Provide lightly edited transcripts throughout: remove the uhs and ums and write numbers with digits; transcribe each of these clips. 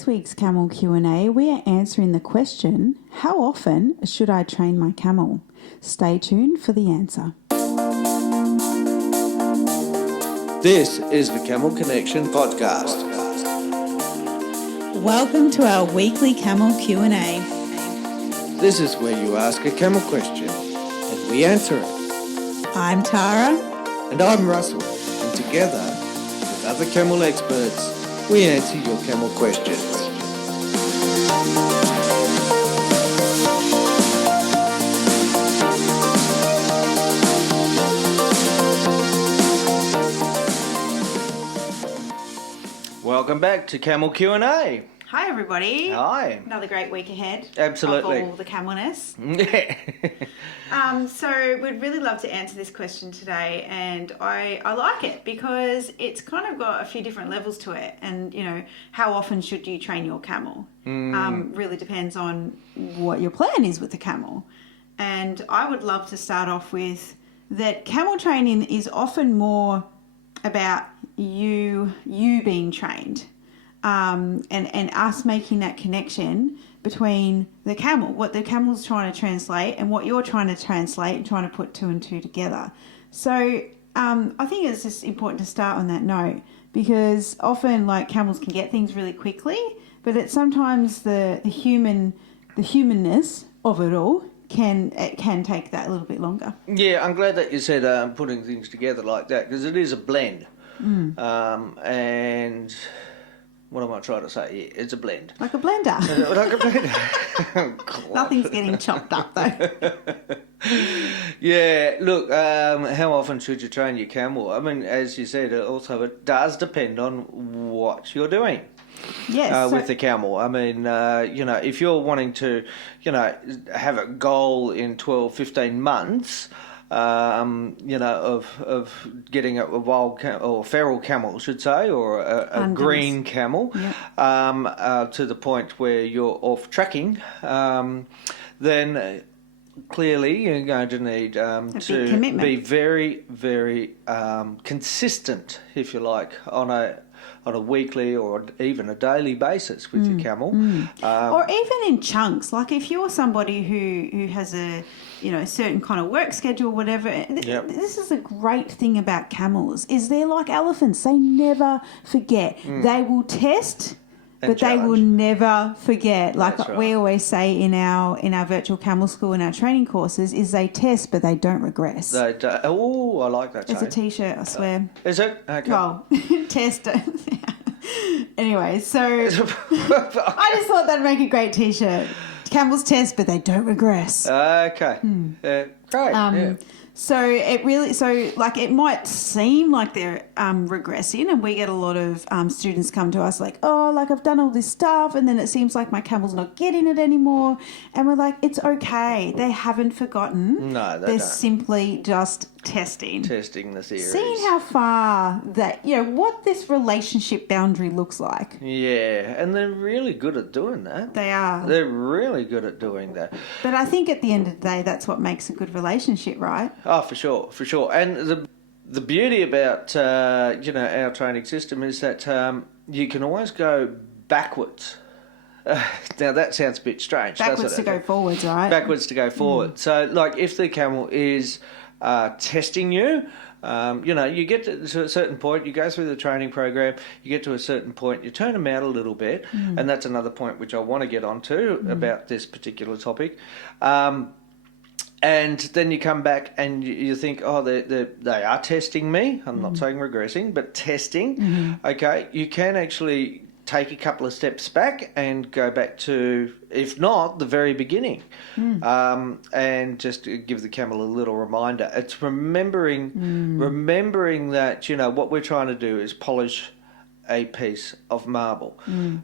this week's Camel Q&A, we are answering the question, how often should I train my camel? Stay tuned for the answer. This is the Camel Connection podcast. Welcome to our weekly Camel Q&A. This is where you ask a camel question and we answer it. I'm Tara. And I'm Russell. And together, with other camel experts, we answer your camel questions. Welcome back to Camel Q&A. Hi everybody. Hi. Another great week ahead. Absolutely. Of all the camelness. Yeah. So we'd really love to answer this question today, and I like it because it's kind of got a few different levels to it. And, you know, how often should you train your camel? Really depends on what your plan is with the camel. And I would love to start off with that camel training is often more about you being trained. And us making that connection between the camel, what the camel's trying to translate and what you're trying to translate and trying to put two and two together. So I think it's just important to start on that note, because often like camels can get things really quickly, but it's sometimes the humanness of it all can take that a little bit longer. Yeah, I'm glad that you said putting things together like that, because it is a blend. And what am I trying to say? Yeah, it's a blend. Like a blender. Like a blender. Nothing's getting chopped up though. Yeah, look, how often should you train your camel? I mean, as you said, also it does depend on what you're doing. Yes. With the camel. I mean, you know, if you're wanting to, you know, have a goal in 12, 15 months, you know, of getting a wild or feral camel, I should say, or a green camel, to the point where you're off tracking, then clearly you're going to need to be very, very consistent, if you like, on a weekly or even a daily basis with your camel. Or even in chunks. Like if you're somebody who has a, you know, certain kind of work schedule, whatever. This is a great thing about camels, is they're like elephants. They never forget. They will test, but they will never forget. Like we always say in our virtual camel school, in our training courses, is they test, but they don't regress. They don't. Oh, I like that. It's a T-shirt, I swear. Is it? Okay. Well, test. Anyway, so I just thought that'd make a great T-shirt. Camels test, but they don't regress. Okay. Great. Yeah. So it might seem like they're regressing, and we get a lot of students come to us like, oh, like I've done all this stuff, and then it seems like my camel's not getting it anymore, and we're like, it's okay. They haven't forgotten. No, they're simply just testing the theories. Seeing how far that, you know, what this relationship boundary looks like. Yeah, and they're really good at doing that. They are. They're really good at doing that. But I think at the end of the day, that's what makes a good relationship, right? Oh, for sure. And the beauty about, you know, our training system is that you can always go backwards. Now, that sounds a bit strange, backwards doesn't it? To go forwards, right? Backwards to go forward. So, like, if the camel is testing you, you know, you get to a certain point, you go through the training program, you get to a certain point, you turn them out a little bit, and that's another point which I want to get onto about this particular topic. And then you come back and you think, oh, they are testing me. I'm not saying regressing, but testing. Okay, you can actually take a couple of steps back and go back to, if not, the very beginning. And just give the camel a little reminder. It's remembering that, you know, what we're trying to do is polish a piece of marble.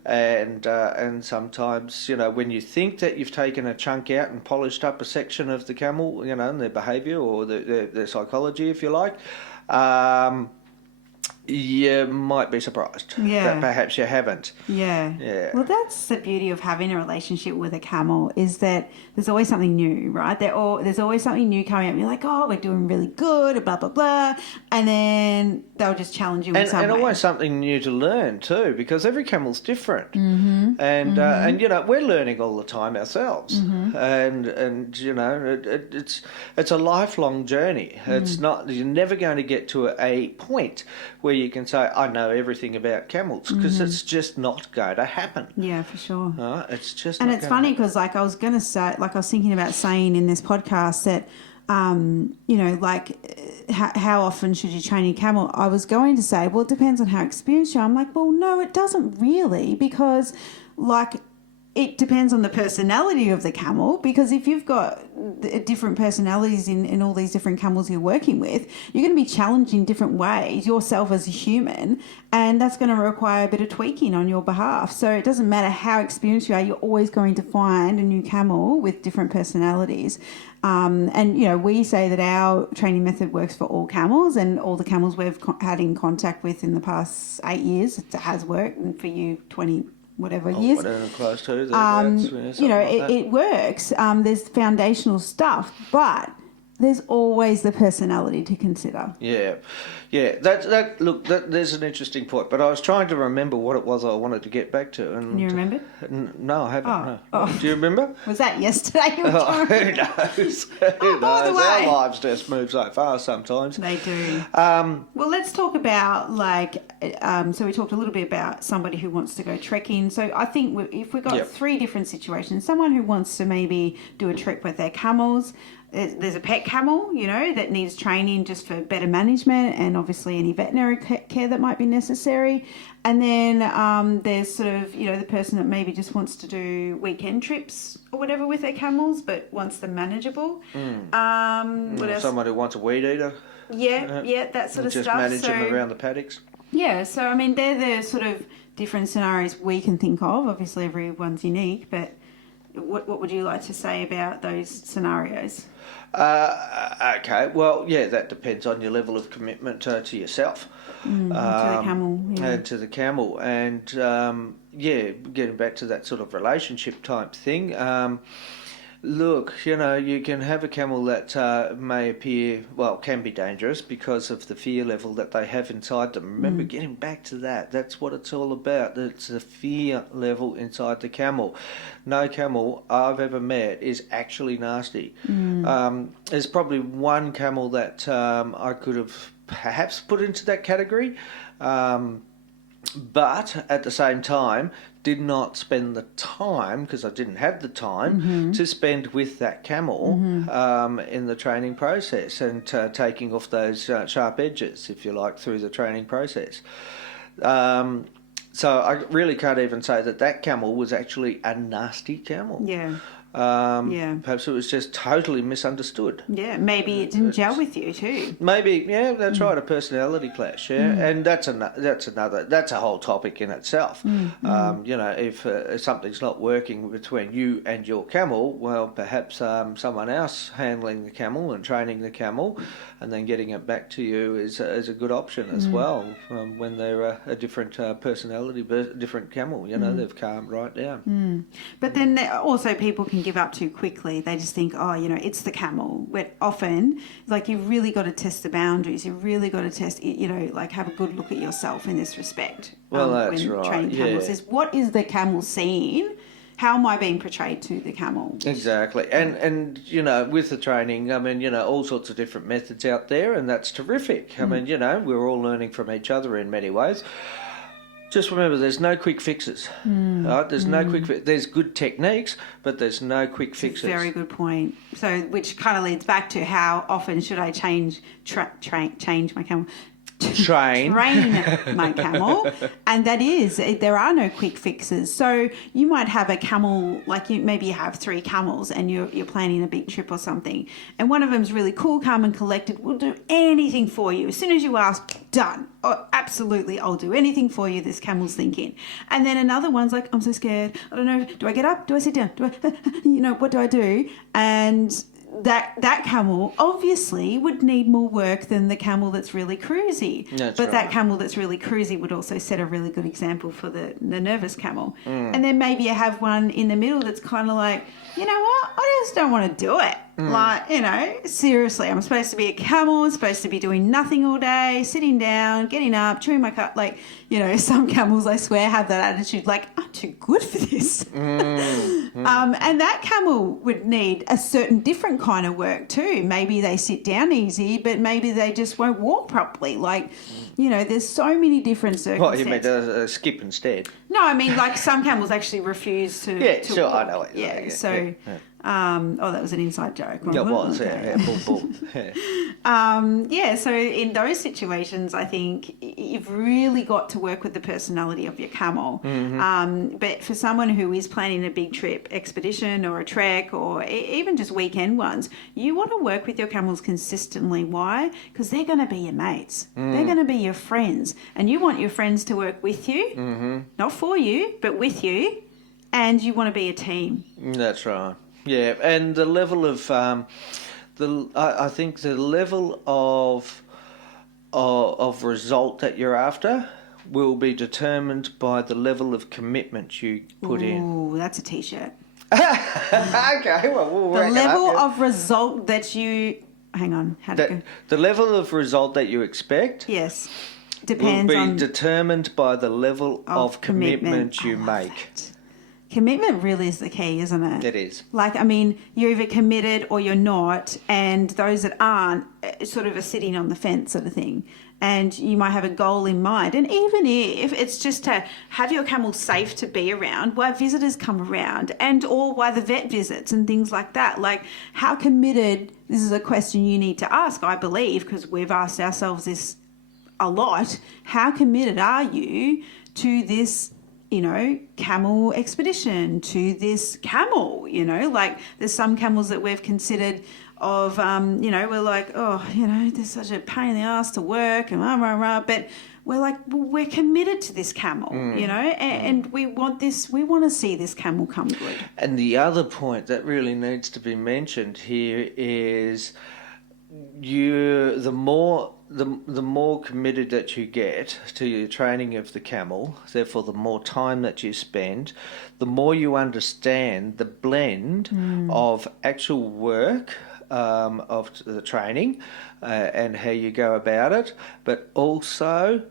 And sometimes, you know, when you think that you've taken a chunk out and polished up a section of the camel, you know, and their behaviour or their psychology, if you like, you might be surprised that perhaps you haven't. Yeah. Well, that's the beauty of having a relationship with a camel, is that there's always something new, right? There's always something new coming up. You're like, oh, we're doing really good, blah, blah, blah. And then they'll just challenge you in some way. And always something new to learn too, because every camel's different. Mm-hmm. And you know, we're learning all the time ourselves. Mm-hmm. And you know, it's a lifelong journey. Mm. It's not, you're never going to get to a point where you can say, I know everything about camels, because it's just not going to happen. Yeah, for sure. It's just and not it's funny because, like, I was thinking about saying in this podcast that, you know, like, how often should you train your camel? I was going to say, well, it depends on how experienced you are. I'm like, well, no, it doesn't really, because, like, it depends on the personality of the camel, because if you've got different personalities in all these different camels you're working with, you're going to be challenged in different ways yourself as a human, and that's going to require a bit of tweaking on your behalf. So it doesn't matter how experienced you are, you're always going to find a new camel with different personalities. And, you know, we say that our training method works for all camels, and all the camels we've had in contact with in the past 8 years, it has worked, and for you, 20 whatever years. Whatever, close to. You know, it works. There's foundational stuff, but there's always the personality to consider. Yeah. There's an interesting point, but I was trying to remember what it was I wanted to get back to. And you remember? No, I haven't. No. Do you remember? Was that yesterday? Who knows? Who by the knows? way. Our lives just move so fast sometimes. They do. Well, let's talk about, like, so we talked a little bit about somebody who wants to go trekking. So I think if we've got three different situations, someone who wants to maybe do a trek with their camels. There's a pet camel, you know, that needs training just for better management and obviously any veterinary care that might be necessary. And then there's sort of, you know, the person that maybe just wants to do weekend trips or whatever with their camels, but wants them manageable. What else? Someone who wants a weed eater. Yeah, that sort of stuff. Just manage them around the paddocks. Yeah, so, I mean, they're the sort of different scenarios we can think of. Obviously, everyone's unique, but what would you like to say about those scenarios? Okay, well, yeah, that depends on your level of commitment to yourself. To the camel. Yeah. And to the camel. And, getting back to that sort of relationship type thing, look, you know, you can have a camel that may appear, well, can be dangerous because of the fear level that they have inside them. Remember, getting back to that, that's what it's all about. It's the fear level inside the camel. No camel I've ever met is actually nasty. There's probably one camel that I could have perhaps put into that category, but at the same time did not spend the time, because I didn't have the time to spend with that camel in the training process and taking off those sharp edges, if you like, through the training process. So I really can't even say that camel was actually a nasty camel. Yeah. Perhaps it was just totally misunderstood. Yeah, maybe it didn't gel with you too. Maybe, yeah, that's right, a personality clash, yeah, and that's a whole topic in itself. You know, if something's not working between you and your camel, well, perhaps someone else handling the camel and training the camel and then getting it back to you is a good option as well, when they're a different personality, different camel, you know, they've calmed right down. But then also people can give up too quickly. They just think, oh, you know, it's the camel. But often, like, you've really got to test the boundaries. You've really got to test, you know, like, have a good look at yourself in this respect. Well, that's when right. Training camels is, what is the camel seeing? How am I being portrayed to the camel? Exactly. And you know, with the training, I mean, you know, all sorts of different methods out there, and that's terrific. I mean, you know, we're all learning from each other in many ways. Just remember, there's no quick fixes. Right? There's no quick fix. There's good techniques, but there's no quick fixes. Very good point. So, which kind of leads back to how often should I change my camel? Train my camel, and that is, there are no quick fixes. So you might have a camel, like maybe you have 3 camels and you're planning a big trip or something, and one of them's really cool, calm and collected, will do anything for you. As soon as you ask, done. Oh, absolutely, I'll do anything for you, this camel's thinking. And then another one's like, I'm so scared, I don't know, do I get up, do I sit down, do I you know, what do I do? And that camel obviously would need more work than the camel that's really cruisy. That's but that right. camel that's really cruisy would also set a really good example for the nervous camel. And then maybe you have one in the middle that's kind of like, you know what, I just don't want to do it. Like, you know, seriously, I'm supposed to be a camel. I'm supposed to be doing nothing all day, sitting down, getting up, chewing my cud. Like, you know, some camels, I swear, have that attitude, like, I'm too good for this. And that camel would need a certain different kind of work too. Maybe they sit down easy, but maybe they just won't walk properly. Like, you know, there's so many different circumstances. What, you mean skip instead? No, I mean, like, some camels actually refuse to Yeah, to sure, walk. I know it. Yeah, so... Yeah. Oh, that was an inside joke. It was, yeah, bull. Yeah, so in those situations, I think you've really got to work with the personality of your camel. But for someone who is planning a big trip, expedition or a trek or even just weekend ones, you want to work with your camels consistently. Why? Because they're going to be your mates. They're going to be your friends. And you want your friends to work with you, not for you, but with you. And you want to be a team. That's right. Yeah, and the level of I think the level of result that you're after will be determined by the level of commitment you put in. Ooh, that's a t-shirt. Okay, well, we'll The work level it up, yeah. of result that you... Hang on, how'd it go? The level of result that you expect Yes, will depends be on... determined by the level of commitment you I love make. that. Commitment really is the key, isn't it? It is. Like, I mean, you're either committed or you're not, and those that aren't sort of are sitting on the fence sort of thing. And you might have a goal in mind. And even if it's just to have your camel safe to be around while visitors come around and or while the vet visits and things like that. Like, how committed, this is a question you need to ask, I believe, because we've asked ourselves this a lot. How committed are you to this, you know, camel expedition, to this camel, you know? Like, there's some camels that we've considered of, you know, we're like, oh, you know, there's such a pain in the ass to work and but we're like, well, we're committed to this camel, you know, and we want to see this camel come good. And the other point that really needs to be mentioned here is the more committed that you get to your training of the camel, therefore the more time that you spend, the more you understand the blend of actual work of the training and how you go about it, but also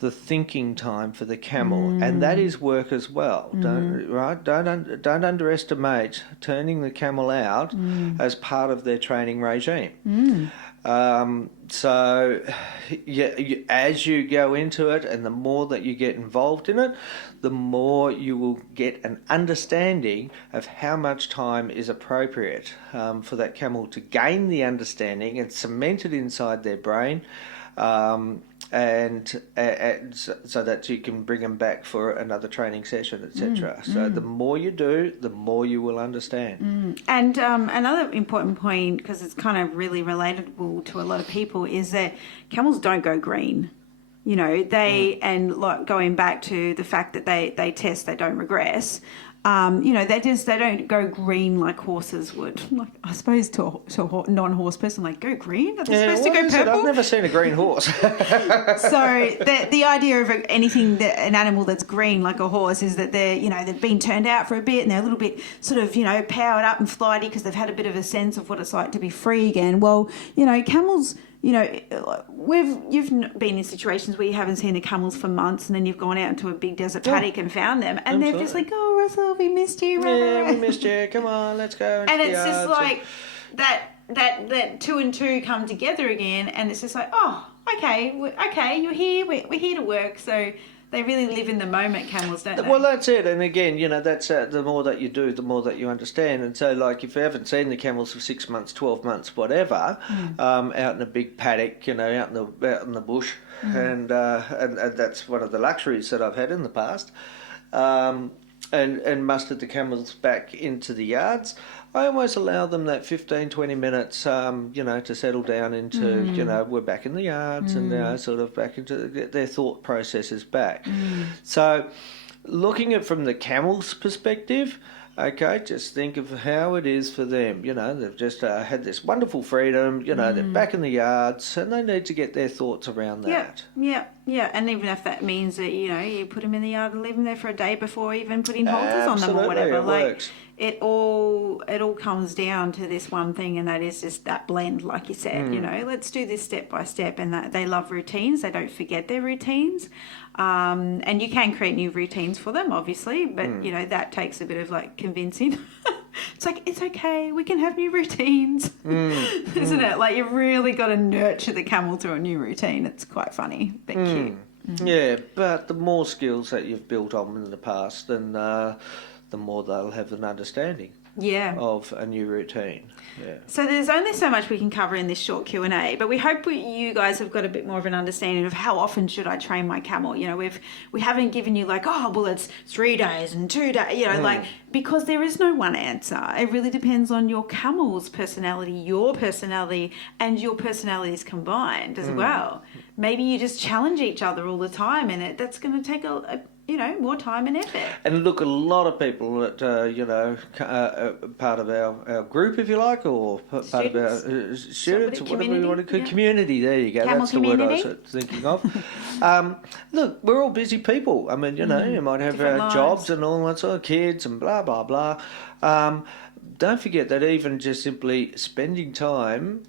the thinking time for the camel, and that is work as well. Don't underestimate turning the camel out as part of their training regime. So as you go into it and the more that you get involved in it, the more you will get an understanding of how much time is appropriate for that camel to gain the understanding and cement it inside their brain, and so that you can bring them back for another training session, etc. So the more you do, the more you will understand. And another important point, because it's kind of really relatable to a lot of people, is that camels don't go green. You know, and like going back to the fact that they test, they don't regress. You know, they don't go green like horses would. Like, I suppose to a non-horse person, like, go green? Are they supposed to go purple? I've never seen a green horse. So the idea of anything an animal that's green like a horse is that they've been turned out for a bit and they're a little bit sort of, you know, powered up and flighty because they've had a bit of a sense of what it's like to be free again. Well, you know, camels, you know, you've been in situations where you haven't seen the camels for months, and then you've gone out into a big desert paddock and found them, and they're just like, "Oh, Russell, we missed you." Yeah, we missed you. Come on, let's go. And it's just like that two and two come together again, and it's just like, oh, okay, you're here. We're here to work. So they really live in the moment, camels, don't they? Well, that's it. And again, you know, that's the more that you do, the more that you understand. And so, like, if you haven't seen the camels for 6 months, 12 months, whatever, out in a big paddock, you know, out in the bush, and that's one of the luxuries that I've had in the past, and mustered the camels back into the yards, I always allow them that 15, 20 minutes, you know, to settle down into, you know, we're back in the yards and, you know, sort of back into their thought processes back. So looking at it from the camel's perspective, Okay, just think of how it is for them. You know, they've just had this wonderful freedom. You know, they're back in the yards, and they need to get their thoughts around that. Yeah. And even if that means that, you know, you put them in the yard and leave them there for a day before even putting halters on them or whatever. It works. It all comes down to this one thing, and that is just that blend, like you said. You know, let's do this step by step, and that they love routines. They don't forget their routines, and you can create new routines for them, obviously. But you know, that takes a bit of like convincing. It's like, it's okay, we can have new routines, isn't it? Like, you've really got to nurture the camel through a new routine. It's quite funny, but cute. Yeah, but the more skills that you've built on in the past, then the more they'll have an understanding of a new routine. Yeah. So there's only so much we can cover in this short Q&A, but we hope you guys have got a bit more of an understanding of how often should I train my camel. You know, we haven't given you like, oh, well, it's 3 days and 2 days, you know, like, because there is no one answer. It really depends on your camel's personality, your personality, and your personalities combined as well. Maybe you just challenge each other all the time, and that's going to take more time and effort. And look, a lot of people that, part of our group, if you like, or part of our students, or whatever you want to call community. There you go. Camel That's community. The word I was thinking of. Look, we're all busy people. I mean, you know, you might have jobs and all that sort of kids and blah, blah, blah. Don't forget that even just simply spending time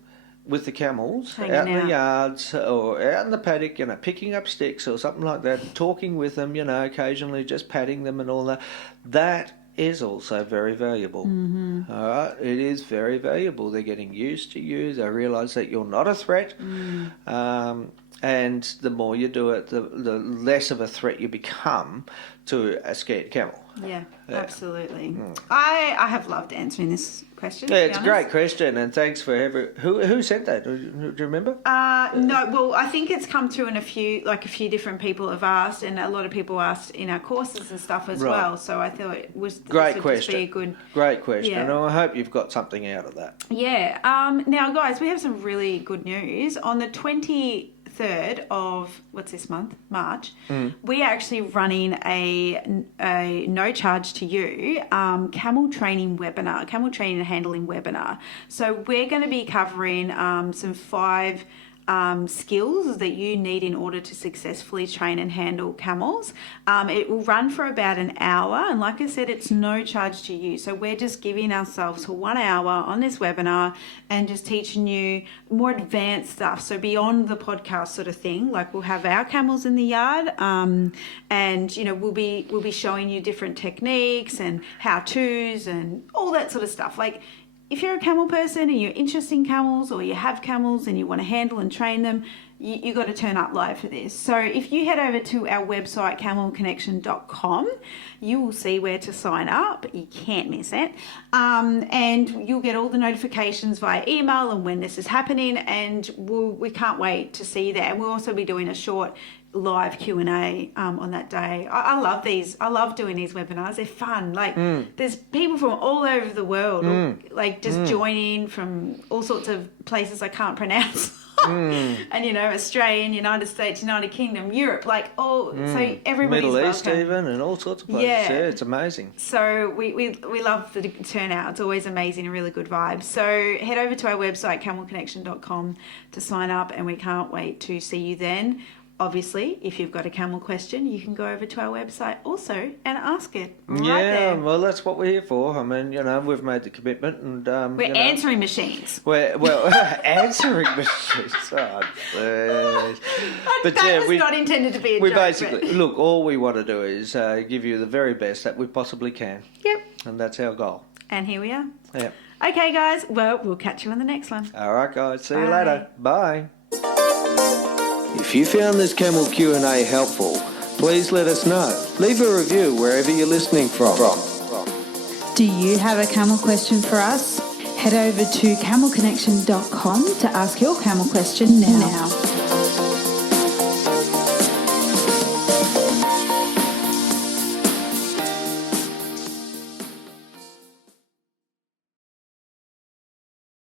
with the camels out in the yards or out in the paddock, you know, picking up sticks or something like that, talking with them, you know, occasionally just patting them and all that, that is also very valuable. All right, it is very valuable. They're getting used to you. They realise that you're not a threat. And the more you do it, the less of a threat you become to a scared camel. Yeah, absolutely. I have loved answering this question. Yeah, it's a great question, and thanks for who sent that? Do you remember? No, well, I think it's come through in a few different people have asked, and a lot of people asked in our courses and stuff as well. So I thought it was great question. Just be a good, great question, and I hope you've got something out of that. Yeah. Now, guys, we have some really good news. On the 23rd of March, we are actually running a no charge to you camel training webinar, camel training and handling webinar. So we're going to be covering some 5 skills that you need in order to successfully train and handle camels. It will run for about an hour, and like I said, it's no charge to you. So we're just giving ourselves for 1 hour on this webinar and just teaching you more advanced stuff. So beyond the podcast sort of thing, like we'll have our camels in the yard, and you know, we'll be showing you different techniques and how-tos and all that sort of stuff. Like, if you're a camel person and you're interested in camels, or you have camels and you want to handle and train them, you got to turn up live for this. So if you head over to our website, camelconnection.com, you will see where to sign up. You can't miss it. And you'll get all the notifications via email and when this is happening, and we can't wait to see you there. And we'll also be doing a short live Q&A on that day. I love these. I love doing these webinars. They're fun. Like, there's people from all over the world, like just joining from all sorts of places I can't pronounce. And, you know, Australian, United States, United Kingdom, Europe, like so everybody's Middle East welcome. even, and all sorts of places. Yeah, it's amazing. So we love the turnout. It's always amazing, a really good vibe. So head over to our website, camelconnection.com, to sign up, and we can't wait to see you then. Obviously, if you've got a camel question, you can go over to our website also and ask it there. Well, that's what we're here for. I mean, you know, we've made the commitment, and we're answering machines. Answering machines. Oh, but that was not intended to be a joke. We basically look. All we want to do is give you the very best that we possibly can. Yep. And that's our goal. And here we are. Yep. Okay, guys. Well, we'll catch you on the next one. All right, guys. See you later. Bye. If you found this Camel Q&A helpful, please let us know. Leave a review wherever you're listening from. Do you have a camel question for us? Head over to camelconnection.com to ask your camel question now.